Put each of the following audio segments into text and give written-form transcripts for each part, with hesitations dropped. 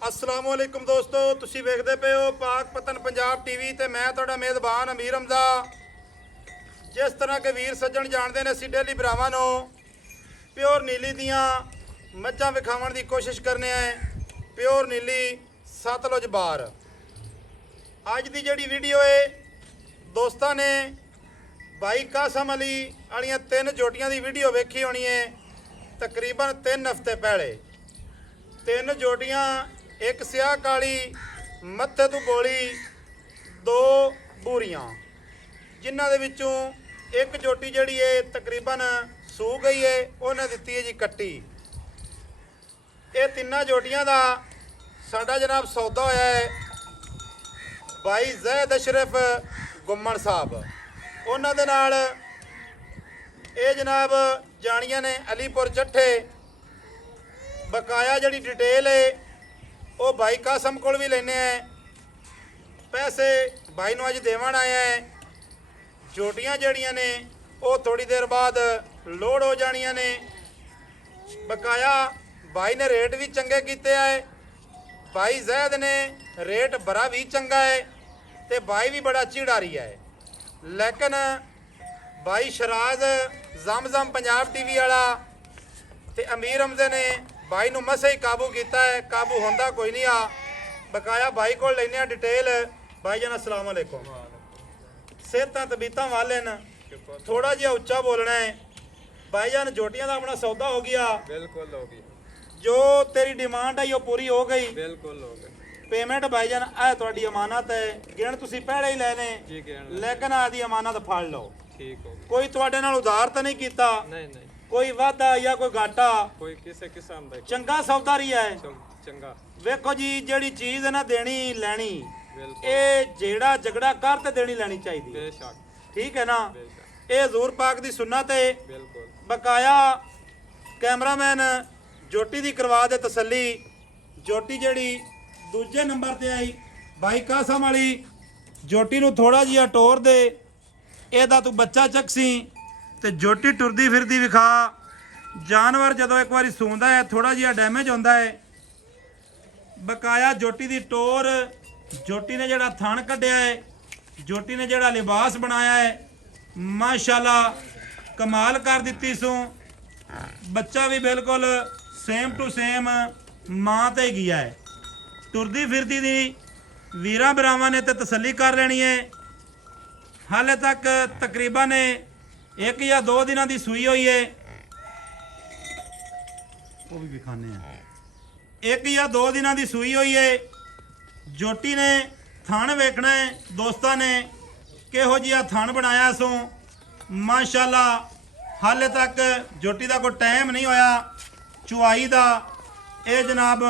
अस्सलाम वालेकुम दोस्तों, तुसी वेखदे पे हो पाक पतन पंजाब टीवी ते मैं तुहाडा मेज़बान अमीर हमजा। जिस तरह के वीर सज्जन जानते हैं, असीं डेली भरावां नूं प्योर नीली दियां मੱਝਾਂ विखावन की कोशिश करने हैं। प्योर नीली सतलुज बार। अज की जिहड़ी वीडियो है दोस्तां ने भाई कासम अली वालियां 3 जोटियां की वीडियो वेखी होनी है। तकरीबन 3 हफ्ते पहले 3 जोटियां, एक स्याह काली मत्थे तो बोली, 2 बूरियां, जिन्हां दे विचों एक जोटी जिहड़ी है तकरीबन सू गई है, उन्हें दित्ती है जी कट्टी। ये 3 जोटियां दा साडा जनाब सौदा होया है भाई जैद अशरफ गुम्मन साहब, उन्हां दे नाल ये जनाब जानियां ने अलीपुर चट्ठे। बकाया जिहड़ी डिटेल है वो भाई कासम कोल भी लेने हैं। पैसे भाई नूं अज देवन आए हैं। जोटियां जिहड़ियां ने वो थोड़ी देर बाद लोड हो जानियां ने। बकाया भाई ने रेट भी चंगे कीते है। भाई जैद ने रेट बड़ा भी चंगा है ते भाई भी बड़ा चिड़ारी है। लेकिन भाई शराज जम पंजाब टीवी वाला ते अमीर हमजे ने भाई नूं मसे ही काबू किया है। काबू होंदा कोई नहीं आ। बकाया भाई को लेने डिटेल। भाई जान अस्सलाम वालेकुम। सेहतां तबीयतां वाले न, थोड़ा जिहा उच्चा बोलना है। भाई जान जोटियां दा अपना सौदा हो गया? बिल्कुल हो गई। जो तेरी डिमांड है वो पूरी हो गई? बिल्कुल हो गई। पेमेंट भाई जान ए तुहाडी अमानत है, गिण तुसीं पहले ही लेने, लेकिन आदि अमानत फड़ लो। ठीक हो गई। कोई तुहाडे नाल उधार तो नहीं कीता? नहीं नहीं, कोई वादा या कोई घाटा? कोई किसी किस्म दा चंगा सौदा रही है। चंगा। वेखो जी, जिहड़ी चीज़ है ना देनी लैनी, बिल्कुल। ये जेड़ा झगड़ा कर ते देनी लैनी चाहिए। बेशक। ठीक है ना? बेशक। ये हजूर पाक दी सुन्नत है। बिल्कुल। बकाया कैमरामैन जोटी दी करवा दे तसल्ली। जोटी जिहड़ी दूजे नंबर ते आई भाई कासम वाली, जोटी नूं थोड़ा जिहा टोर दे, ਇਹਦਾ तू बच्चा चकसी ते जोटी टुरदी फिरदी विखा। जानवर जदों एक बारी सूंदा है थोड़ा जिहा डैमेज होंदा है। बकाया जोटी दी टोर, जोटी ने जिहड़ा थण कढ़िया है, जोटी ने जिहड़ा लिबास बनाया है, माशाल्लाह कमाल कर दित्ती सू। बच्चा भी बिल्कुल सेम टू सेम मां ते गया है। टुरदी फिरदी दी वीरां भरावां ने ते तसल्ली कर लेनी है। हाले तक तकरीबन 1 या 2 दिनों की सूई हुई है। वो भी दिखाने हैं। 1 या 2 दिनों की सूई हुई है। जोटी ने थान वेखना है दोस्तों ने किहो जिहा थान बनाया सो। माशाल्लाह हाले तक जोटी का कोई टाइम नहीं होया चुआई का। ये जनाब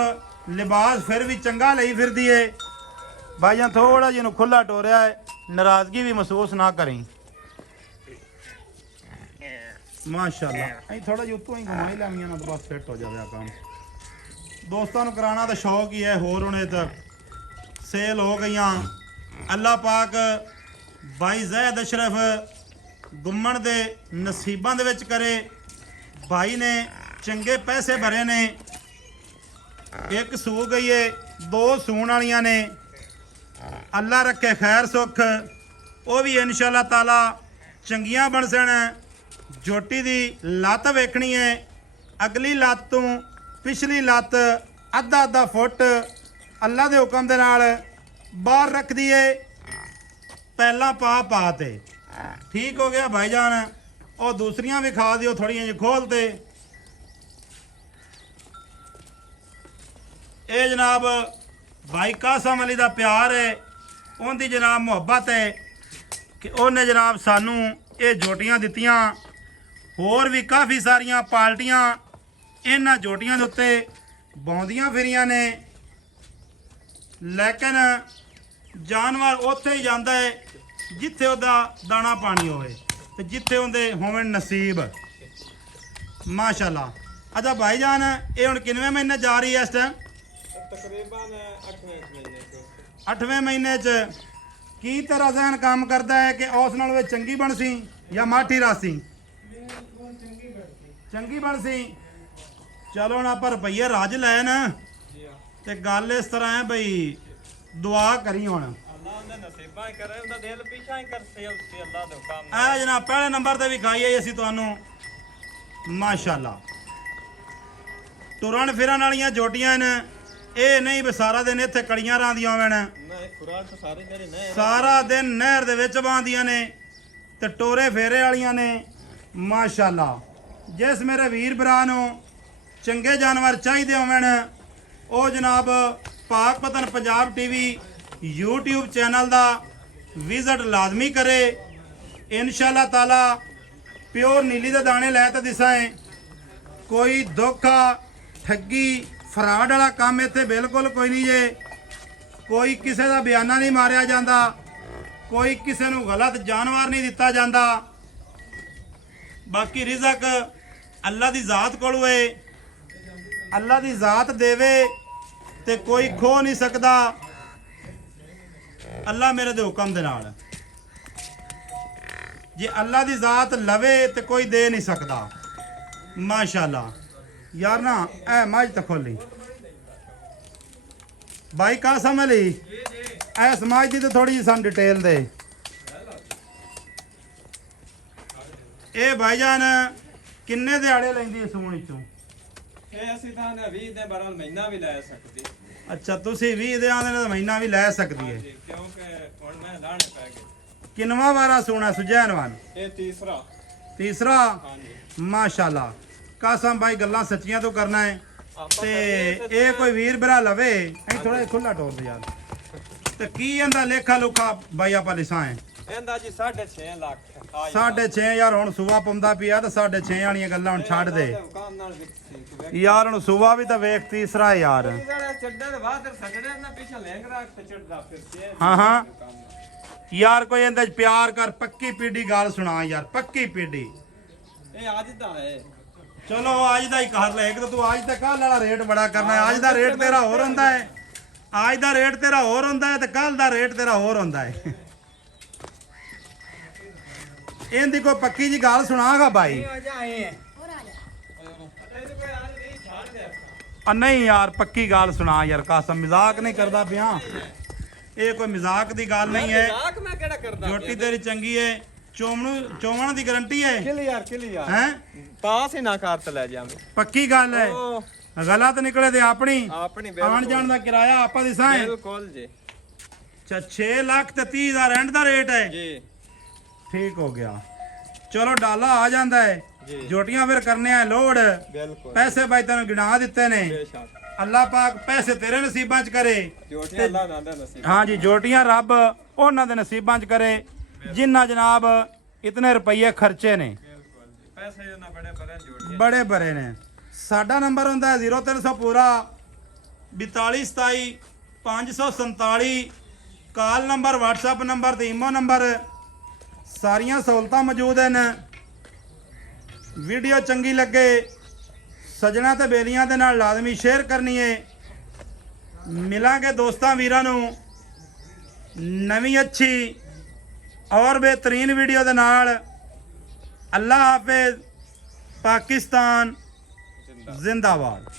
लिबास फिर भी चंगा लई फिरदी है। भाईजान थोड़ा जिन्हों खुला टोरिया है, नाराजगी भी महसूस ना करें। माशाल्लाह थोड़ा जी उतों ही घुमाई लैनिया ना तो बस फिट हो जाए काम। दोस्तों को कराना तो शौक ही है, होर होने तक सेल हो गई। अल्लाह पाक भाई जैद अशरफ गुम्मन दे नसीबां दे विच करे। भाई ने चंगे पैसे भरे ने। एक सू गई है, 2 सून वालियां ने। अल्लाह रखे खैर सुख, वो भी इंशाअल्लाह ताला चंगियां बन सन। जोटी दी लत्त वेखनी है। अगली लत्त तो पिछली लत्त अद्धा फुट अल्लाह के हुक्म दे नाल बाहर रख दी है। पहला पा ते ठीक हो गया भाईजान। और दूसरियां भी खा दियो, थोड़ियां जी खोल ते। ये जनाब भाई कासम अली का प्यार है, उनकी जनाब मुहब्बत है कि उन्हें जनाब सानू ये जोटियां दित्तियां। होर भी काफ़ी सारियां पार्टियां इन्हां जोटियां दे उत्ते बौंदियां फिरियां ने। लेकिन जानवर उत्थे ही जांदा है जिथे उहदा दाना पानी होवे ते जिथे उहदे होवन नसीब। माशाल्लाह। अच्छा भाईजान, ये हुण किनवें महीने जा रही है इस टाइम? तकरीबन 8वें महीने च। 8वें महीने च की तेरा जहन काम करता है कि उस नाल वे चंगी बन सी या माठी रासी? चंगी बन सी। चलो ना पर रुपये रज लैन ਤੇ ਗੱਲ ਇਸ ਤਰ੍ਹਾਂ ਹੈ ਬਈ ਦੁਆ ਕਰੀ ਹੁਣ ਅੱਲਾ ਉਹਦੇ ਨਸੀਬਾਂ ਹੀ ਕਰੇ ਉਹਦਾ ਦਿਲ ਪਿੱਛਾ ਹੀ ਕਰਸੇ ਉਸੇ ਅੱਲਾ ਦੇ ਹੁਕਮ ਇਹ ਜਨਾਬ ਪਹਿਲੇ ਨੰਬਰ ਤੇ ਵਿਖਾਈਏ ਅਸੀਂ ਤੁਹਾਨੂੰ ਮਾਸ਼ਾਅੱਲਾ ਤੁਰਨ ਫਿਰਨ ਵਾਲੀਆਂ ਜੋਟੀਆਂ ਨੇ ਇਹ ਨਹੀਂ ਵੀ ਸਾਰਾ ਦਿਨ ਇੱਥੇ ਕੜੀਆਂ ਰਾਂਦੀਆਂ ਹੋਵਣ ਨਾ ਇਹ ਖੁਰਾਕ ਤਾਂ ਸਾਰੇ ਜਿਹੜੇ ਨੇ ਸਾਰਾ ਦਿਨ ਨਹਿਰ ਦੇ ਵਿੱਚ ਬਾਂਦੀਆਂ ਨੇ ਤੇ ਟੋਰੇ ਫੇਰੇ ਵਾਲੀਆਂ ਨੇ ਮਾਸ਼ਾਅੱਲਾ ਜਿਸ ਮੇਰੇ ਵੀਰ ਭਰਾ ਨੂੰ ਚੰਗੇ ਜਾਨਵਰ ਚਾਹੀਦੇ ਹੋਵਣ ਉਹ ਜਨਾਬ ਪਾਕ ਪਤਨ ਪੰਜਾਬ ਟੀਵੀ YouTube ਚੈਨਲ ਦਾ ਵਿਜ਼ਿਟ ਲਾਜ਼ਮੀ ਕਰੇ ਇਨਸ਼ਾਅੱਲਾ ਤਾਲਾ ਪਿਓਰ ਨੀਲੀ ਦੇ ਦਾਣੇ ਲੈ ਤੇ ਦਿਸਾਂ ਕੋਈ ਧੋਖਾ ਠੱਗੀ ਫਰਾਡ ਵਾਲਾ ਕੰਮ ਇੱਥੇ ਬਿਲਕੁਲ ਕੋਈ ਨਹੀਂ ਜੇ ਕੋਈ ਕਿਸੇ ਦਾ ਬਿਆਨਾ ਨਹੀਂ ਮਾਰਿਆ ਜਾਂਦਾ ਕੋਈ ਕਿਸੇ ਨੂੰ ਗਲਤ ਜਾਨਵਰ ਨਹੀਂ ਦਿੱਤਾ ਜਾਂਦਾ ਬਾਕੀ ਰਿਜ਼ਕ ਅੱਲਾ ਦੀ ਜ਼ਾਤ ਕੋਲ ਹੋਏ ਅੱਲਾ ਦੀ ਜ਼ਾਤ ਦੇਵੇ ਤੇ ਕੋਈ ਖੋ ਨਹੀਂ ਸਕਦਾ ਅੱਲਾ ਮੇਰੇ ਦੇ ਹੁਕਮ ਦੇ ਨਾਲ ਜੇ ਅੱਲਾ ਦੀ ਜ਼ਾਤ ਲਵੇ ਤੇ ਕੋਈ ਦੇ ਨਹੀਂ ਸਕਦਾ ਮਾਸ਼ਾਅੱਲਾ ਯਾਰ ਨਾ ਐ ਮੱਝ ਤਾਂ ਖੋਲੀ ਬਾਈ ਕਾ ਸਮਝ ਲਈ ਐ ਸਮਾਜ ਦੀ ਤੇ ਥੋੜੀ ਜਿਹੀ ਸਾਨੂੰ ਡਿਟੇਲ ਦੇ ਇਹ ਭਾਈਜਾਨ ਕਿੰਨੇ ਦਿਹਾੜੇ ਲੈਂਦੀ ਸੂਣ ਵਿੱਚੋਂ ਇਹ ਅਸੀਂ ਤਾਂ 20 ਦੇ ਬਾਰਾਂ ਮਹੀਨਾ ਵੀ ਲੈ ਸਕਦੇ ਅੱਛਾ ਤੁਸੀਂ 20 ਦਿਨਾਂ ਦੇ ਮਹੀਨਾ ਵੀ ਲੈ ਸਕਦੀ ਹੈ ਜੀ ਕਿਉਂਕਿ ਹੁਣ ਮੈਂ ਲਾਣੇ ਪੈ ਗਏ ਕਿੰਨਵਾਂ ਵਾਰਾ ਸੂਣਾ ਸੁਜੈਨਵਾਨ ਇਹ ਤੀਸਰਾ ਤੀਸਰਾ ਹਾਂਜੀ ਮਾਸ਼ਾਅੱਲਾ ਕਾਸਮ ਭਾਈ ਗੱਲਾਂ ਸੱਚੀਆਂ ਤੋਂ ਕਰਨਾ ਹੈ ਆਪਾਂ ਤੇ ਇਹ ਕੋਈ ਵੀਰ ਭਰਾ ਲਵੇ ਐ ਥੋੜਾ ਖੁੱਲਾ ਟੋਰ ਦੇ ਯਾਰ ਤੇ ਕੀ ਇਹਦਾ ਲੇਖਾ ਲੁਖਾ ਬਾਈ ਆਪਾਂ ਲਿਸਾਂ ਹੈ ਇਹਦਾ ਜੀ 6.5 ਲੱਖ 6.5 ਯਾਰ ਹੁਣ ਸੂਆ ਪੰਦਾ ਪਿਆ ਤੇ 6.5 ਵਾਲੀਆਂ ਗੱਲਾਂ ਹੁਣ ਛੱਡ ਦੇ ਹੁਕਮ ਨਾਲ ਵਿਕਸੀ ਯਾਰ ਹੁਣ ਸੂਆ ਵੀ ਤਾਂ ਵੇਖ ਤੀਸਰਾ ਯਾਰ ਜਿਹੜਾ ਚੱਡੇ ਦੇ ਬਾਅਦ ਸਗੜੇ ਨਾ ਪਿੱਛੇ ਲੈਂਗ ਰੱਖ ਤੇ ਚੜਦਾ ਫਿਰ ਛੇ ਹਾਂ ਹਾਂ ਯਾਰ ਕੋਈ ਇਹਦੇ ਚ ਪਿਆਰ ਕਰ ਪੱਕੀ ਪੀੜੀ ਗੱਲ ਸੁਣਾ ਯਾਰ ਪੱਕੀ ਪੀੜੀ ਇਹ ਅੱਜ ਦਾ ਹੈ ਚਲੋ ਅੱਜ ਦਾ ਹੀ ਕਰ ਲੈ ਇੱਕ ਤਾਂ ਤੂੰ ਅੱਜ ਦਾ ਕੱਲ ਵਾਲਾ ਰੇਟ ਬੜਾ ਕਰਨਾ ਹੈ ਅੱਜ ਦਾ ਰੇਟ ਤੇਰਾ ਹੋਰ ਹੁੰਦਾ ਹੈ ਅੱਜ ਦਾ ਰੇਟ ਤੇਰਾ ਹੋਰ ਹੁੰਦਾ ਹੈ ਤੇ ਕੱਲ ਦਾ ਰੇਟ ਤੇਰਾ ਹੋਰ ਹੁੰਦਾ ਹੈ ਇਹਦੀ ਕੋਈ ਪੱਕੀ ਜੀ ਗੱਲ ਸੁਣਾਗਾ ਬਾਈ ਆ ਨਹੀਂ ਯਾਰ ਪੱਕੀ ਗੱਲ ਸੁਣਾ ਯਾਰ ਕਾਸਮ ਮਜ਼ਾਕ ਨਹੀਂ ਕਰਦਾ ਪਿਆ ਇਹ ਕੋਈ ਮਜ਼ਾਕ ਦੀ ਗੱਲ ਨਹੀਂ ਹੈ ਮਜ਼ਾਕ ਮੈਂ ਕਿਹੜਾ ਕਰਦਾ ਜੋਟੀ ਤੇਰੀ ਚੰਗੀ ਹੈ ਚੋਵਣ ਦੀ ਗਾਰੰਟੀ ਹੈ ਕਿਲੀ ਯਾਰ ਹੈ ਪਾਸ ਹੀ ਨਾ ਕਰ ਤੇ ਲੈ ਜਾਵੇਂ ਪੱਕੀ ਗੱਲ ਹੈ ਉਹ ਗਲਤ ਨਿਕਲੇ ਤੇ ਆਪਣੀ ਆਪਣੀ ਆਉਣ ਜਾਣ ਦਾ ਕਿਰਾਇਆ ਆਪਾਂ ਦੀ ਸਾਂ ਬਿਲਕੁਲ ਜੀ ਅੱਛਾ 6 ਲੱਖ ਤੇ 30,000 ਰੈਂਟ ਦਾ ਰੇਟ ਹੈ ਜੀ ਠੀਕ ਹੋ ਗਿਆ ਚਲੋ ਡਾਲਾ ਆ ਜਾਂਦਾ ਹੈ ਜੀ ਜੋਟੀਆਂ ਫਿਰ ਕਰਨੇ ਆ ਲੋਡ ਬਿਲਕੁਲ ਪੈਸੇ ਬਾਈ ਤੈਨੂੰ ਗਿਣਾ ਦਿੱਤੇ ਨੇ ਬੇਸ਼ੱਕ ਅੱਲਾਹ ਪਾਕ ਪੈਸੇ ਤੇਰੇ ਨਸੀਬਾਂ 'ਚ ਕਰੇ ਜੋਟੀ ਅੱਲਾ ਨਾ ਦਾ ਨਸੀਬ ਹਾਂਜੀ ਜੋਟੀਆਂ ਰੱਬ ਉਹਨਾਂ ਦੇ ਨਸੀਬਾਂ 'ਚ ਕਰੇ ਜਿੰਨਾ ਜਨਾਬ ਇਤਨੇ ਰੁਪਏ ਖਰਚੇ ਨੇ ਬਿਲਕੁਲ ਜੀ ਪੈਸੇ ਉਹਨਾਂ ਬੜੇ ਬੜੇ ਜੋਟੀ ਬੜੇ ਬੜੇ ਨੇ ਸਾਡਾ ਨੰਬਰ ਹੁੰਦਾ ਹੈ 0300 ਪੂਰਾ 4227 547 ਕਾਲ ਨੰਬਰ WhatsApp ਨੰਬਰ ਤੇ ਈਮੋ ਨੰਬਰ ਸਾਰੀਆਂ ਸਹੂਲਤਾਂ ਮੌਜੂਦ ਹਨ ਵੀਡੀਓ ਚੰਗੀ ਲੱਗੇ ਸਜਣਾ ਤੇ ਬੇਲੀਆਂ ਦੇ ਨਾਲ ਲਾਜ਼ਮੀ ਸ਼ੇਅਰ ਕਰਨੀ ਹੈ ਮਿਲਾਂਗੇ ਦੋਸਤਾਂ ਵੀਰਾਂ ਨੂੰ ਨਵੀਂ ਅੱਛੀ ਔਰ ਬਿਹਤਰੀਨ ਵੀਡੀਓ ਦੇ ਨਾਲ ਅੱਲਾਹ ਹਾਫਿਜ਼ ਪਾਕਿਸਤਾਨ ਜ਼ਿੰਦਾਬਾਦ